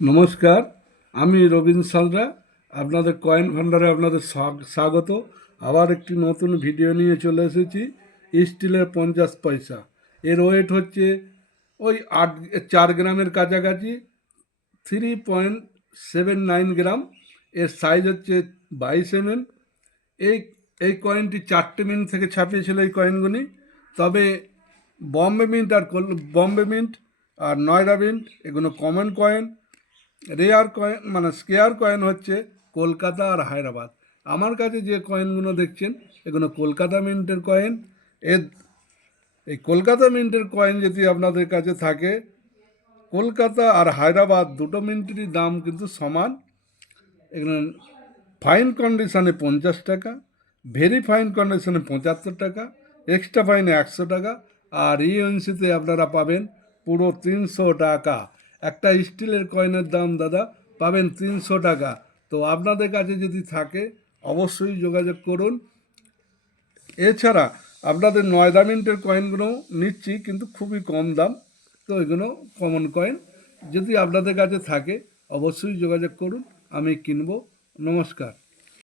নমস্কার, আমি রবীন সালরা। আপনাদের কয়েন ভান্ডারে আপনাদের স্বাগত। আবার একটি নতুন ভিডিও নিয়ে চলে এসেছি। স্টিলের 50 পয়সা, এর ওয়েট হচ্ছে ওই 4 গ্রামের কাছাকাছি, 3.79 গ্রাম। এর সাইজ হচ্ছে 22 mm। এই এই কয়েনটি 4টে মিন্ট থেকে ছাপিয়েছিল এই কয়েনগুলি। তবে বম্বে মিন্ট আর নয়ডা মিন্ট এগুলো কমন কয়েন। রেয়ার কয়েন মানে স্কেয়ার কয়েন হচ্ছে কলকাতা আর হায়দ্রাবাদ। আমার কাছে যে কয়েনগুলো দেখছেন এগুলো কলকাতা মিন্টের কয়েন। এর এই কলকাতা মিন্টের কয়েন যদি আপনাদের কাছে থাকে, কলকাতা আর হায়দ্রাবাদ দুটো মিন্টেরই দাম কিন্তু সমান। এগুলো ফাইন কন্ডিশনে 50 টাকা, ভেরি ফাইন কন্ডিশনে 75 টাকা, এক্সট্রা ফাইনে 100 টাকা, আর ইউএনসিতে আপনারা পাবেন পুরো 300 টাকা। একটা স্টিলের কয়েনের দাম দাদা পাবেন 300 টাকা। তো আপনাদের কাছে যদি থাকে অবশ্যই যোগাযোগ করুন। এছাড়া আপনাদের নয়ডা মিন্টের কয়েনগুলো নিচ্ছি, কিন্তু খুবই কম দাম। তো এগুলো কমন কয়েন, যদি আপনাদের কাছে থাকে অবশ্যই যোগাযোগ করুন, আমি কিনবো। নমস্কার।